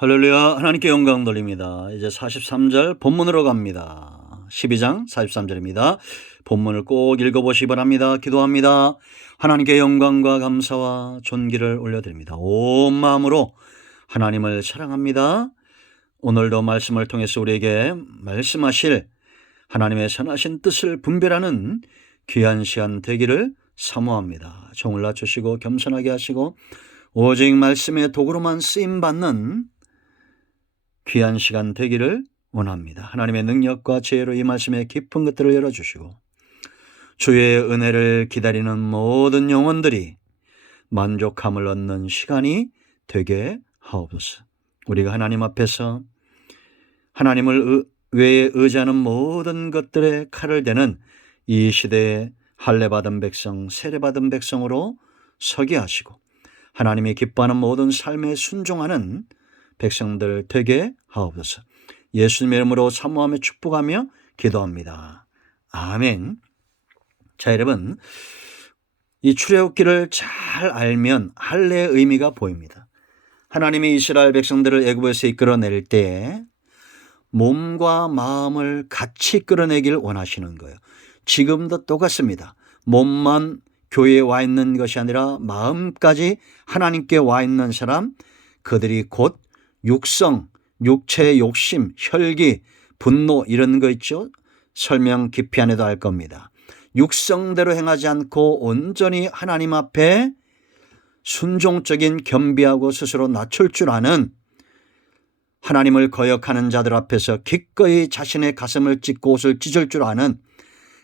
할렐루야. 하나님께 영광 돌립니다. 이제 43절 본문으로 갑니다. 12장 43절입니다. 본문을 꼭 읽어보시기 바랍니다. 기도합니다. 하나님께 영광과 감사와 존귀를 올려드립니다. 온 마음으로 하나님을 사랑합니다. 오늘도 말씀을 통해서 우리에게 말씀하실 하나님의 선하신 뜻을 분별하는 귀한 시간 되기를 사모합니다. 종을 낮추시고 겸손하게 하시고 오직 말씀의 도구로만 쓰임받는 귀한 시간 되기를 원합니다. 하나님의 능력과 지혜로 이 말씀의 깊은 것들을 열어주시고 주의 은혜를 기다리는 모든 영혼들이 만족함을 얻는 시간이 되게 하옵소서. 우리가 하나님 앞에서 하나님을 외에 의지하는 모든 것들에 칼을 대는 이 시대에 할례받은 백성, 세례받은 백성으로 서게 하시고 하나님이 기뻐하는 모든 삶에 순종하는 백성들 되게 하옵소서. 예수님의 이름으로 사모하며 축복하며 기도합니다. 아멘. 자, 여러분, 이 출애굽기를 잘 알면 할례의 의미가 보입니다. 하나님이 이스라엘 백성들을 애굽에서 이끌어낼 때 몸과 마음을 같이 끌어내길 원하시는 거예요. 지금도 똑같습니다. 몸만 교회에 와 있는 것이 아니라 마음까지 하나님께 와 있는 사람, 그들이 곧 육성, 육체의 욕심, 혈기, 분노 이런 거 있죠. 설명 깊이 안 해도 알 겁니다. 육성대로 행하지 않고 온전히 하나님 앞에 순종적인 겸비하고 스스로 낮출 줄 아는 하나님을 거역하는 자들 앞에서 기꺼이 자신의 가슴을 찢고 옷을 찢을 줄 아는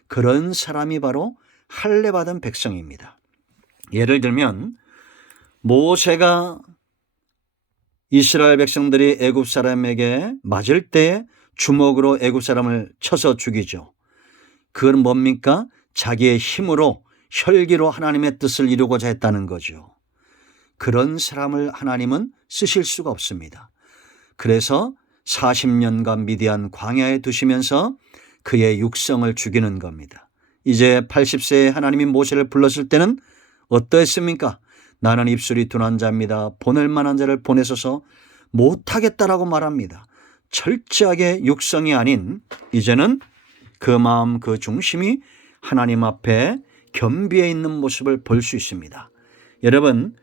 그런 사람이 바로 할례받은 백성입니다. 예를 들면 모세가 이스라엘 백성들이 애굽 사람에게 맞을 때 주먹으로 애굽 사람을 쳐서 죽이죠. 그건 뭡니까? 자기의 힘으로 혈기로 하나님의 뜻을 이루고자 했다는 거죠. 그런 사람을 하나님은 쓰실 수가 없습니다. 그래서 40년간 미디안 광야에 두시면서 그의 육성을 죽이는 겁니다. 이제 80세에 하나님이 모세를 불렀을 때는 어떠했습니까? 나는 입술이 둔한 자입니다. 보낼 만한 자를 보내소서 못하겠다라고 말합니다. 철저하게 육성이 아닌 이제는 그 마음 그 중심이 하나님 앞에 겸비해 있는 모습을 볼 수 있습니다. 여러분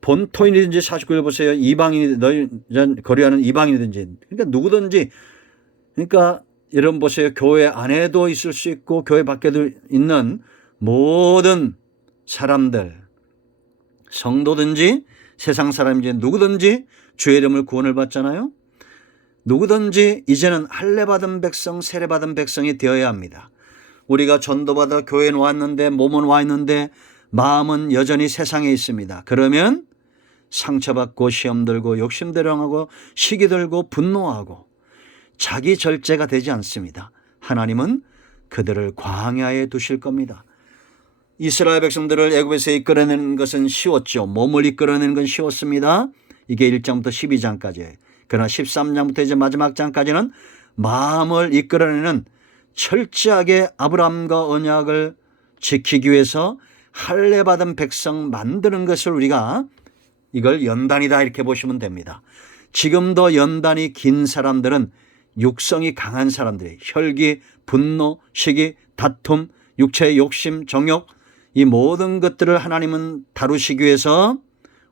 본토인이든지 49절 보세요. 이방인이 너희 거류하는 이방인이든지 그러니까 누구든지 그러니까 여러분 보세요. 교회 안에도 있을 수 있고 교회 밖에도 있는 모든 사람들 성도든지 세상 사람인지 누구든지 주의 이름을 구원을 받잖아요. 누구든지 이제는 할례받은 백성, 세례받은 백성이 되어야 합니다. 우리가 전도받아 교회는 왔는데 몸은 와 있는데 마음은 여전히 세상에 있습니다. 그러면 상처받고 시험 들고 욕심대령하고 시기 들고 분노하고 자기 절제가 되지 않습니다. 하나님은 그들을 광야에 두실 겁니다. 이스라엘 백성들을 애굽에서 이끌어내는 것은 쉬웠죠. 몸을 이끌어내는 건 쉬웠습니다. 이게 1장부터 12장까지예요. 그러나 13장부터 이제 마지막 장까지는 마음을 이끌어내는 철저하게 아브라함과 언약을 지키기 위해서 할례받은 백성 만드는 것을 우리가 이걸 연단이다 이렇게 보시면 됩니다. 지금도 연단이 긴 사람들은 육성이 강한 사람들이 혈기, 분노, 시기, 다툼, 육체의 욕심, 정욕 이 모든 것들을 하나님은 다루시기 위해서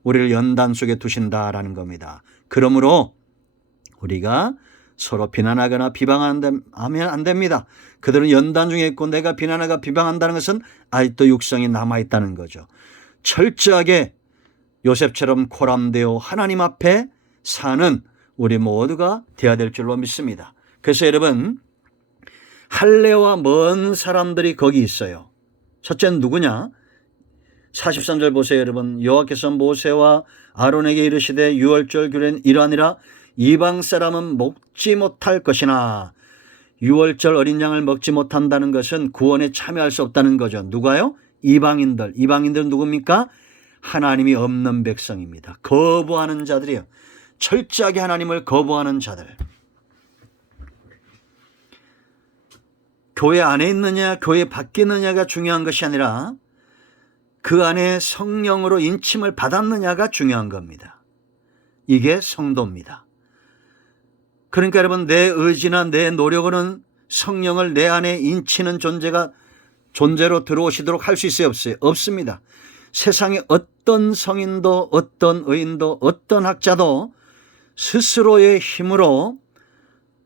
우리를 연단 속에 두신다라는 겁니다. 그러므로 우리가 서로 비난하거나 비방하면 안 됩니다. 그들은 연단 중에 있고 내가 비난하거나 비방한다는 것은 아직도 육성이 남아있다는 거죠. 철저하게 요셉처럼 코람되어 하나님 앞에 사는 우리 모두가 되어야 될 줄로 믿습니다. 그래서 여러분 할례와 먼 사람들이 거기 있어요. 첫째는 누구냐? 43절 보세요. 여러분 여호와께서 모세와 아론에게 이르시되 유월절 규례는 이러하니라 이방 사람은 먹지 못할 것이나 유월절 어린 양을 먹지 못한다는 것은 구원에 참여할 수 없다는 거죠. 누가요? 이방인들. 이방인들은 누굽니까? 하나님이 없는 백성입니다. 거부하는 자들이요. 철저하게 하나님을 거부하는 자들. 교회 안에 있느냐 교회 밖에 있느냐가 중요한 것이 아니라 그 안에 성령으로 인침을 받았느냐가 중요한 겁니다. 이게 성도입니다. 그러니까 여러분, 내 의지나 내 노력으로는 성령을 내 안에 인치는 존재로 들어오시도록 할 수 있어요, 없어요? 없습니다. 세상에 어떤 성인도 어떤 의인도 어떤 학자도 스스로의 힘으로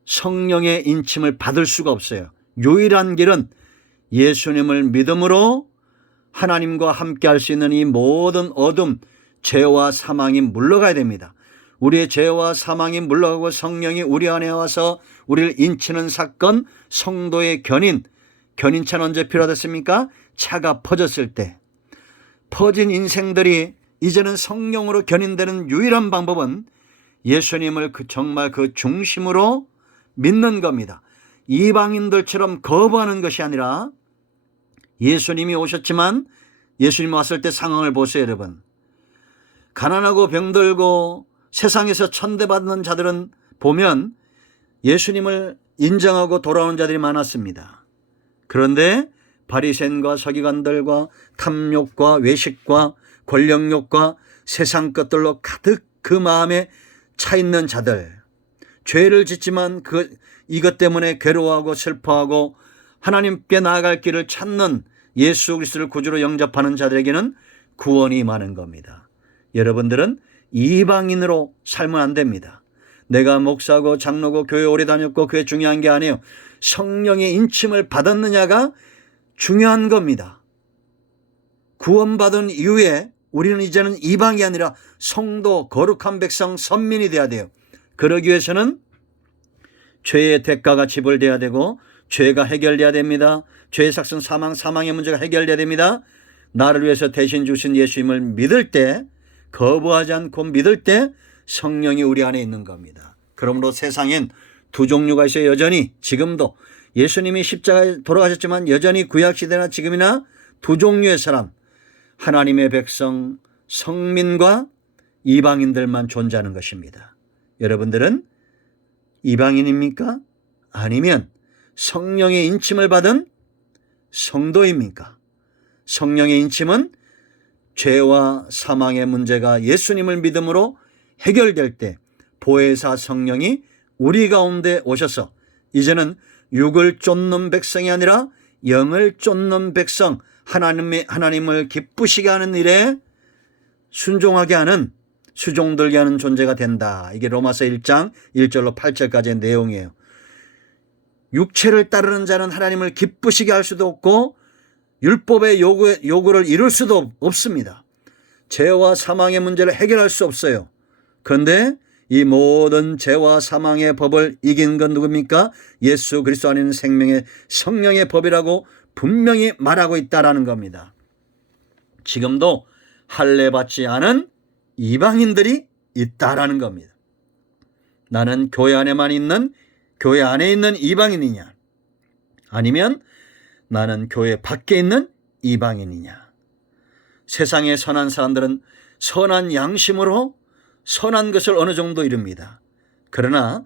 성령의 인침을 받을 수가 없어요. 유일한 길은 예수님을 믿음으로 하나님과 함께 할 수 있는 이 모든 어둠, 죄와 사망이 물러가야 됩니다. 우리의 죄와 사망이 물러가고 성령이 우리 안에 와서 우리를 인치는 사건, 성도의 견인차는 언제 필요하겠습니까? 차가 퍼졌을 때. 퍼진 인생들이 이제는 성령으로 견인되는 유일한 방법은 예수님을 정말 그 중심으로 믿는 겁니다. 이방인들처럼 거부하는 것이 아니라, 예수님이 오셨지만 예수님 왔을 때 상황을 보세요, 여러분. 가난하고 병들고 세상에서 천대받는 자들은 보면 예수님을 인정하고 돌아오는 자들이 많았습니다. 그런데 바리새인과 서기관들과 탐욕과 외식과 권력욕과 세상 것들로 가득 그 마음에 차 있는 자들, 죄를 짓지만 이것 때문에 괴로워하고 슬퍼하고 하나님께 나아갈 길을 찾는 예수 그리스도를 구주로 영접하는 자들에게는 구원이 많은 겁니다. 여러분들은 이방인으로 살면 안 됩니다. 내가 목사고 장로고 교회 오래 다녔고 그게 중요한 게 아니에요. 성령의 인침을 받았느냐가 중요한 겁니다. 구원받은 이후에 우리는 이제는 이방이 아니라 성도, 거룩한 백성, 선민이 돼야 돼요. 그러기 위해서는 죄의 대가가 지불돼야 되고 죄가 해결돼야 됩니다. 죄의 삭슨 사망의 문제가 해결돼야 됩니다. 나를 위해서 대신 주신 예수님을 믿을 때, 거부하지 않고 믿을 때 성령이 우리 안에 있는 겁니다. 그러므로 세상엔 두 종류가 있어요. 여전히 지금도 예수님이 십자가에 돌아가셨지만 여전히 구약시대나 지금이나 두 종류의 사람, 하나님의 백성, 성민과 이방인들만 존재하는 것입니다. 여러분들은 이방인입니까? 아니면 성령의 인침을 받은 성도입니까? 성령의 인침은 죄와 사망의 문제가 예수님을 믿음으로 해결될 때 보혜사 성령이 우리 가운데 오셔서 이제는 육을 쫓는 백성이 아니라 영을 쫓는 백성, 하나님을 기쁘시게 하는 일에 순종하게 하는, 수종들게 하는 존재가 된다. 이게 로마서 1장 1절로 8절까지의 내용이에요. 육체를 따르는 자는 하나님을 기쁘시게 할 수도 없고 율법의 요구를 이룰 수도 없습니다. 죄와 사망의 문제를 해결할 수 없어요. 그런데 이 모든 죄와 사망의 법을 이긴 건 누굽니까? 예수 그리스도 안에 있는 생명의 성령의 법이라고 분명히 말하고 있다라는 겁니다. 지금도 할례받지 않은 이방인들이 있다라는 겁니다. 나는 교회 안에 있는 이방인이냐, 아니면 나는 교회 밖에 있는 이방인이냐. 세상의 선한 사람들은 선한 양심으로 선한 것을 어느 정도 이룹니다. 그러나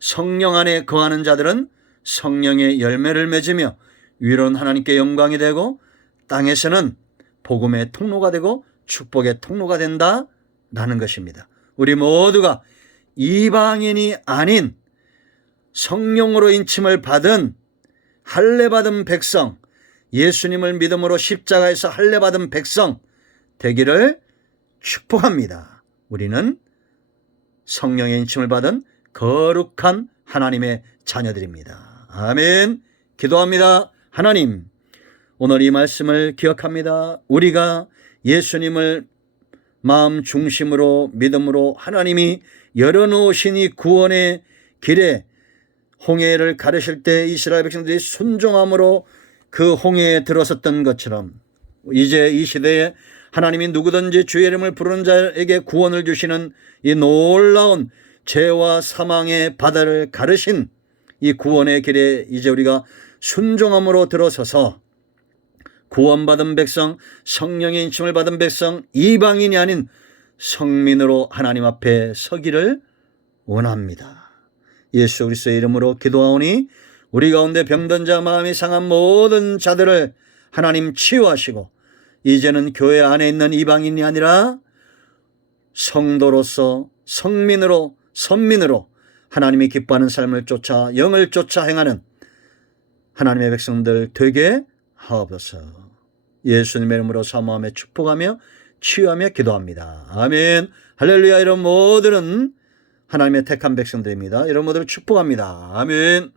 성령 안에 거하는 자들은 성령의 열매를 맺으며 위로는 하나님께 영광이 되고 땅에서는 복음의 통로가 되고 축복의 통로가 된다라는 것입니다. 우리 모두가 이방인이 아닌 성령으로 인침을 받은 할례받은 백성, 예수님을 믿음으로 십자가에서 할례받은 백성 되기를 축복합니다. 우리는 성령의 인침을 받은 거룩한 하나님의 자녀들입니다. 아멘. 기도합니다. 하나님, 오늘 이 말씀을 기억합니다. 우리가 예수님을 마음 중심으로 믿음으로 하나님이 열어놓으신 이 구원의 길에 홍해를 가르실 때 이스라엘 백성들이 순종함으로 그 홍해에 들어섰던 것처럼 이제 이 시대에 하나님이 누구든지 주의 이름을 부르는 자에게 구원을 주시는 이 놀라운 죄와 사망의 바다를 가르신 이 구원의 길에 이제 우리가 순종함으로 들어서서 구원받은 백성, 성령의 인침을 받은 백성, 이방인이 아닌 성민으로 하나님 앞에 서기를 원합니다. 예수 그리스도의 이름으로 기도하오니 우리 가운데 병든 자, 마음이 상한 모든 자들을 하나님 치유하시고 이제는 교회 안에 있는 이방인이 아니라 성도로서 성민으로 선민으로 하나님이 기뻐하는 삶을 쫓아 영을 쫓아 행하는 하나님의 백성들 되게 하옵소서. 예수님의 이름으로 사모하며 축복하며 치유하며 기도합니다. 아멘. 할렐루야. 이런 모두는 하나님의 택한 백성들입니다. 이런 모두를 축복합니다. 아멘.